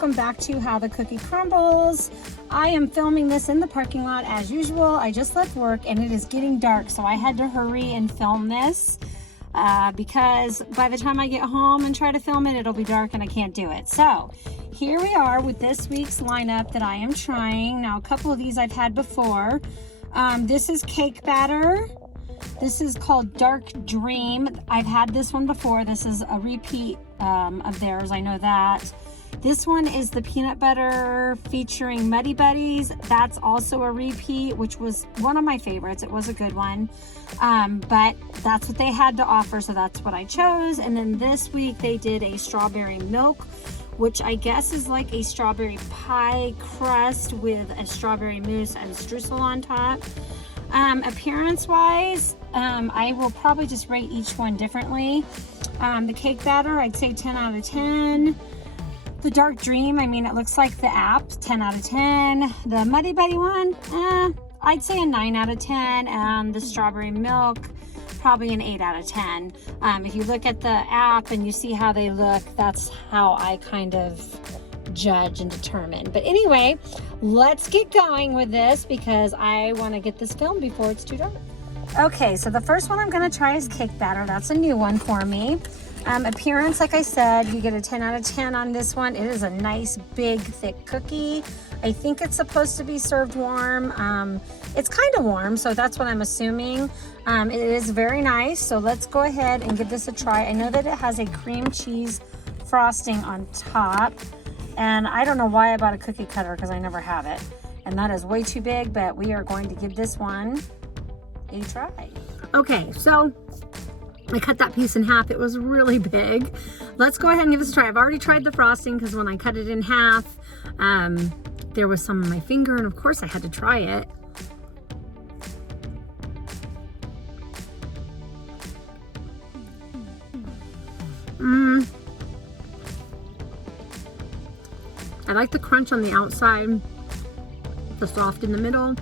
welcome back to How the Cookie Crumbles. I am filming this in the parking lot as usual. I just left work and it is getting dark, so I had to hurry and film this because by the time I get home and try to film it, it'll be dark and I can't do it. So here we are with this week's lineup that I am trying. Now, a couple of these I've had before. This is cake batter. This is called Dark Dream. I've had this one before. This is a repeat of theirs, I know that. This one is the peanut butter featuring Muddy Buddies. That's also a repeat, which was one of my favorites. It was a good one. But that's what they had to offer, so that's what I chose. And then this week they did a strawberry milk, which I guess is like a strawberry pie crust with a strawberry mousse and streusel on top. Appearance wise, I will probably just rate each one differently. The cake batter, I'd say 10 out of 10. The Dark Dream, I mean, it looks like the app, 10 out of 10. The Muddy Buddy one, I'd say a 9 out of 10. And the strawberry milk, probably an 8 out of 10. If you look at the app and you see how they look, that's how I kind of judge and determine. But anyway, let's get going with this because I want to get this filmed before it's too dark. Okay, so the first one I'm going to try is cake batter. That's a new one for me. Appearance, like I said, you get a 10 out of 10 on this one. It is a nice, big, thick cookie. I think it's supposed to be served warm. It's kind of warm, so that's what I'm assuming. It is very nice, so let's go ahead and give this a try. I know that it has a cream cheese frosting on top. And I don't know why I bought a cookie cutter because I never have it. And that is way too big, but we are going to give this one a try. Okay, so I cut that piece in half. It was really big. Let's go ahead and give this a try. I've already tried the frosting because when I cut it in half, there was some on my finger, and of course I had to try it. I like the crunch on the outside, the soft in the middle.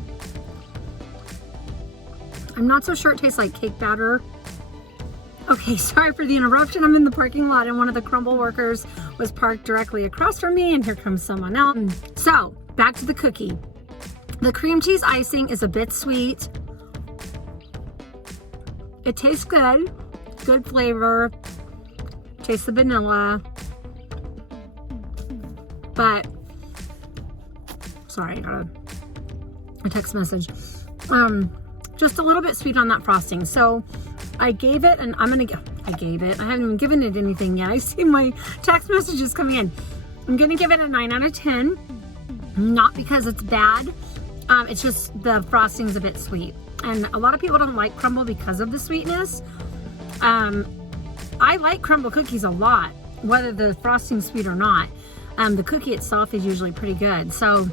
I'm not so sure it tastes like cake batter. Okay, sorry for the interruption. I'm in the parking lot and one of the Crumbl workers was parked directly across from me, and here comes someone else. So, back to the cookie. The cream cheese icing is a bit sweet. It tastes good, good flavor. Taste the vanilla. But, sorry, I got a text message. Just a little bit sweet on that frosting. So I gave it, and I haven't even given it anything yet. I see my text messages coming in. I'm gonna give it a 9 out of 10. Not because it's bad. It's just the frosting's a bit sweet. And a lot of people don't like Crumbl because of the sweetness. I like Crumbl cookies a lot, whether the frosting's sweet or not. The cookie itself is usually pretty good. So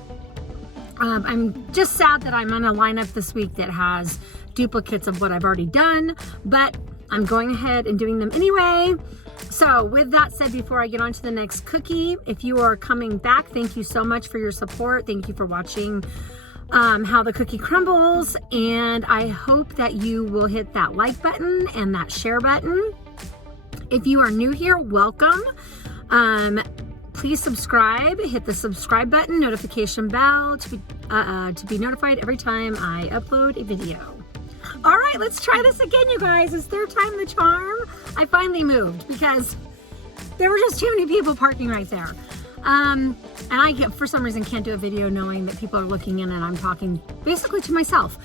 I'm just sad that I'm on a lineup this week that has duplicates of what I've already done, but I'm going ahead and doing them anyway. So with that said, before I get on to the next cookie, if you are coming back, thank you so much for your support. Thank you for watching How the Cookie Crumbles, and I hope that you will hit that like button and that share button. If you are new here, welcome. Please subscribe, hit the subscribe button, notification bell to be notified every time I upload a video. All right, let's try this again, you guys. It's third time the charm. I finally moved because there were just too many people parking right there. And I, for some reason, can't do a video knowing that people are looking in and I'm talking basically to myself.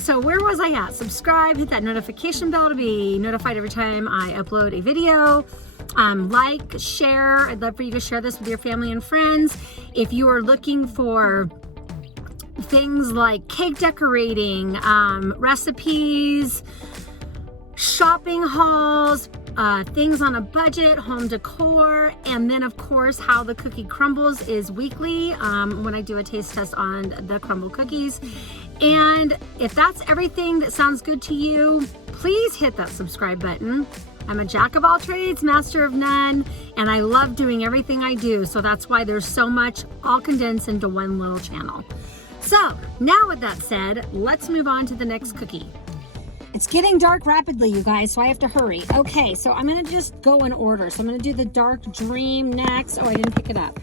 So where was I at? Subscribe, hit that notification bell to be notified every time I upload a video. Like, share. I'd love for you to share this with your family and friends. If you are looking for things like cake decorating, recipes, shopping hauls, things on a budget, home decor, and then of course How the Cookie Crumbles is weekly when I do a taste test on the Crumbl cookies. And if that's everything that sounds good to you, please hit that subscribe button. I'm a jack of all trades, master of none, and I love doing everything I do. So that's why there's so much all condensed into one little channel. So now with that said, let's move on to the next cookie. It's getting dark rapidly, you guys, so I have to hurry. Okay, so I'm gonna just go in order. So I'm gonna do the Dark Dream next. Oh, I didn't pick it up.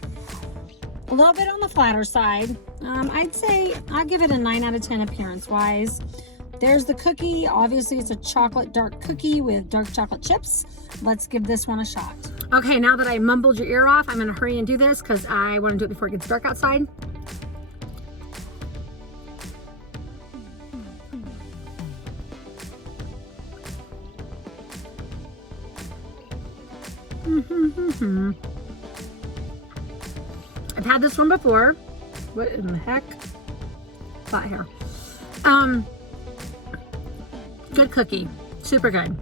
A little bit on the flatter side. I'd say I'll give it a 9 out of 10 appearance-wise. There's the cookie. Obviously, it's a chocolate dark cookie with dark chocolate chips. Let's give this one a shot. Okay, now that I mumbled your ear off, I'm gonna hurry and do this because I want to do it before it gets dark outside. I've had this one before. What in the heck? Flat hair. Good cookie. Super good.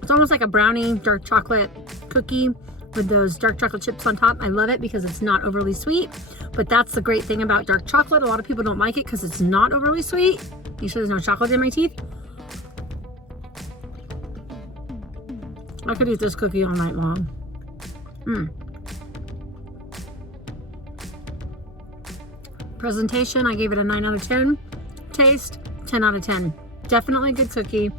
It's almost like a brownie dark chocolate cookie with those dark chocolate chips on top. I love it because it's not overly sweet, but that's the great thing about dark chocolate. A lot of people don't like it because it's not overly sweet. You sure there's no chocolate in my teeth? I could eat this cookie all night long. Presentation, I gave it a 9 out of 10. Taste, 10 out of 10. Definitely a good cookie.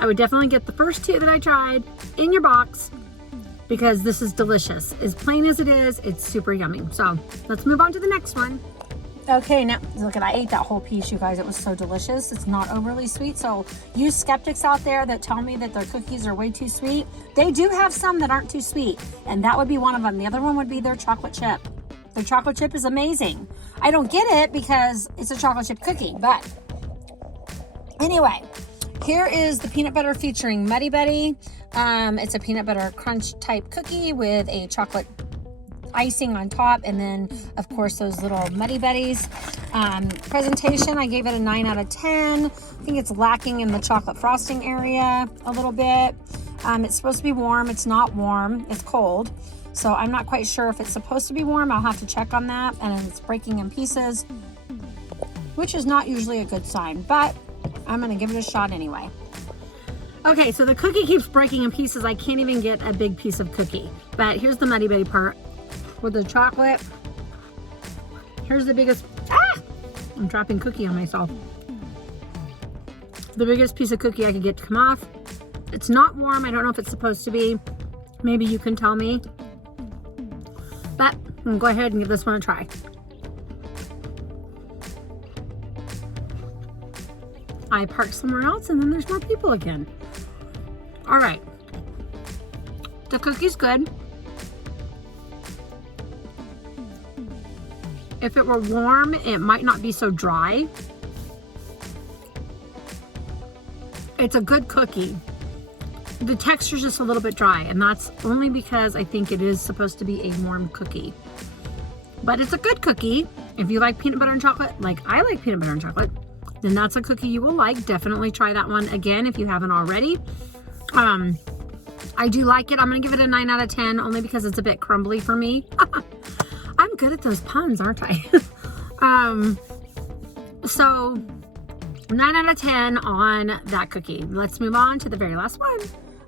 I would definitely get the first two that I tried in your box because this is delicious. As plain as it is, it's super yummy. So let's move on to the next one. Okay, now look at, I ate that whole piece, you guys. It was so delicious. It's not overly sweet. So you skeptics out there that tell me that their cookies are way too sweet, they do have some that aren't too sweet, and that would be one of them. The other one would be their chocolate chip. Their chocolate chip is amazing. I don't get it because it's a chocolate chip cookie, but anyway, here is the peanut butter featuring Muddy Buddy. It's a peanut butter crunch type cookie with a chocolate icing on top, and then of course those little Muddy Buddies. Presentation, I gave it a 9 out of 10. I think it's lacking in the chocolate frosting area a little bit. It's supposed to be warm. It's not warm. It's cold. So I'm not quite sure if it's supposed to be warm. I'll have to check on that. And it's breaking in pieces, which is not usually a good sign, but I'm gonna give it a shot anyway. Okay, so the cookie keeps breaking in pieces. I can't even get a big piece of cookie. But here's the Muddy Buddy part with the chocolate. Here's the biggest, I'm dropping cookie on myself. The biggest piece of cookie I could get to come off. It's not warm. I don't know if it's supposed to be. Maybe you can tell me. But I'm gonna go ahead and give this one a try. I parked somewhere else and then there's more people again. All right. The cookie's good. If it were warm, it might not be so dry. It's a good cookie. The texture's just a little bit dry, and that's only because I think it is supposed to be a warm cookie. But it's a good cookie. If you like peanut butter and chocolate, like I like peanut butter and chocolate, then that's a cookie you will like. Definitely try that one again if you haven't already. I do like it. I'm gonna give it a 9 out of 10 only because it's a bit crumbly for me. I'm good at those puns, aren't I? So 9 out of 10 on that cookie. Let's move on to the very last one.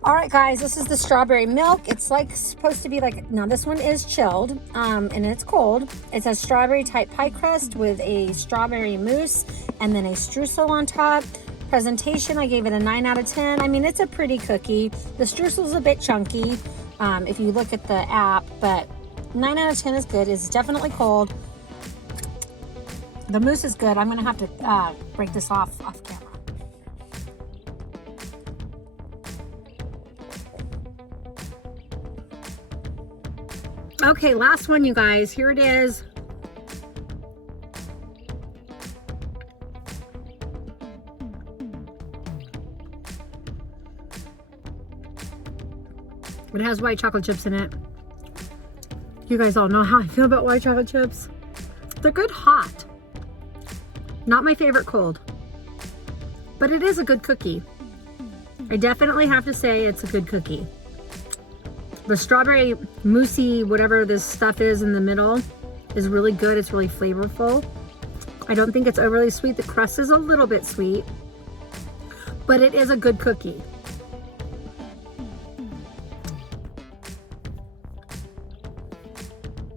All right, guys, this is the strawberry milk. It's like supposed to be like, now this one is chilled and it's cold. It's a strawberry type pie crust with a strawberry mousse and then a streusel on top. Presentation, I gave it a 9 out of 10. I mean, it's a pretty cookie. The streusel's a bit chunky if you look at the app, but 9 out of 10 is good. It's definitely cold. The mousse is good. I'm gonna have to break this off camera. Okay, last one, you guys. Here it is. It has white chocolate chips in it. You guys all know how I feel about white chocolate chips. They're good hot. Not my favorite cold. But it is a good cookie. I definitely have to say it's a good cookie. The strawberry moussey, whatever this stuff is in the middle, is really good. It's really flavorful. I don't think it's overly sweet. The crust is a little bit sweet, but it is a good cookie.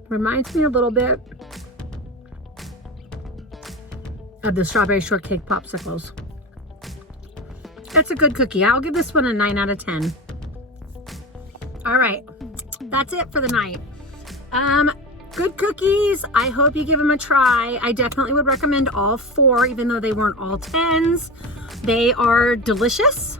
Reminds me a little bit of the strawberry shortcake popsicles. That's a good cookie. I'll give this one a 9 out of 10. All right, that's it for the night. Good cookies. I hope you give them a try. I definitely would recommend all 4, even though they weren't all 10s. They are delicious.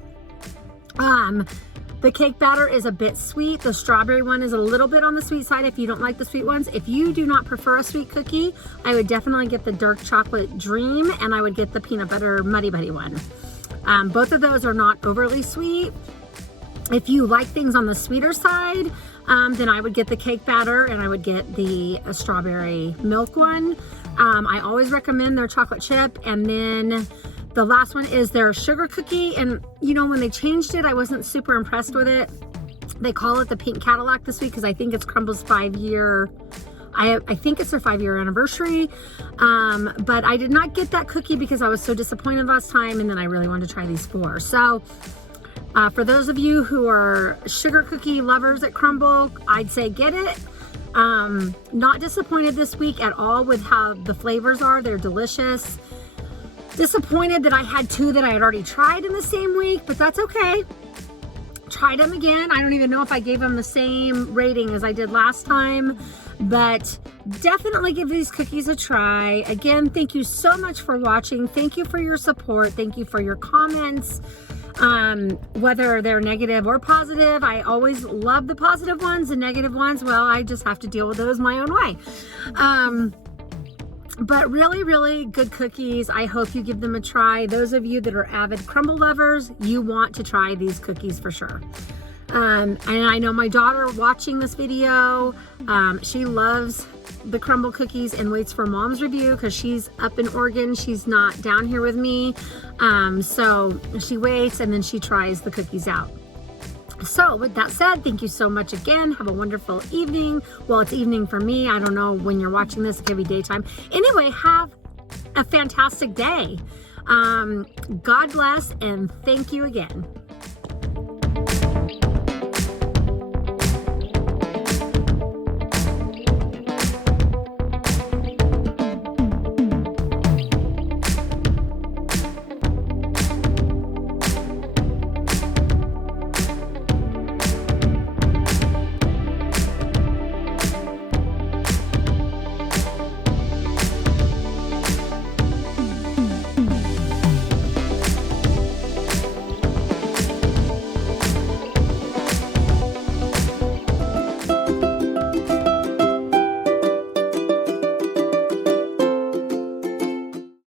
The cake batter is a bit sweet. The strawberry one is a little bit on the sweet side if you don't like the sweet ones. If you do not prefer a sweet cookie, I would definitely get the dark chocolate dream, and I would get the peanut butter Muddy Buddy one. Both of those are not overly sweet. If you like things on the sweeter side, then I would get the cake batter, and I would get the strawberry milk one. I always recommend their chocolate chip, and then the last one is their sugar cookie. And you know, when they changed it, I wasn't super impressed with it. They call it the Pink Cadillac this week because I think it's Crumbl's 5-year, I think it's their 5-year anniversary. But I did not get that cookie because I was so disappointed last time, and then I really wanted to try these 4. So for those of you who are sugar cookie lovers at Crumbl, I'd say get it. Not disappointed this week at all with how the flavors are. They're delicious. Disappointed that I had 2 that I had already tried in the same week, but that's okay. Tried them again. I don't even know if I gave them the same rating as I did last time, but definitely give these cookies a try. Again, thank you so much for watching. Thank you for your support. Thank you for your comments. Whether they're negative or positive, I always love the positive ones. The negative ones, well, I just have to deal with those my own way. But really, really good cookies. I hope you give them a try. Those of you that are avid Crumbl lovers, you want to try these cookies for sure. And I know my daughter watching this video, she loves the Crumbl cookies and waits for Mom's review because she's up in Oregon. She's not down here with me. So she waits and then she tries the cookies out. So with that said, thank you so much again. Have a wonderful evening. Well, it's evening for me. I don't know when you're watching this. It could be daytime. Anyway, have a fantastic day. God bless and thank you again.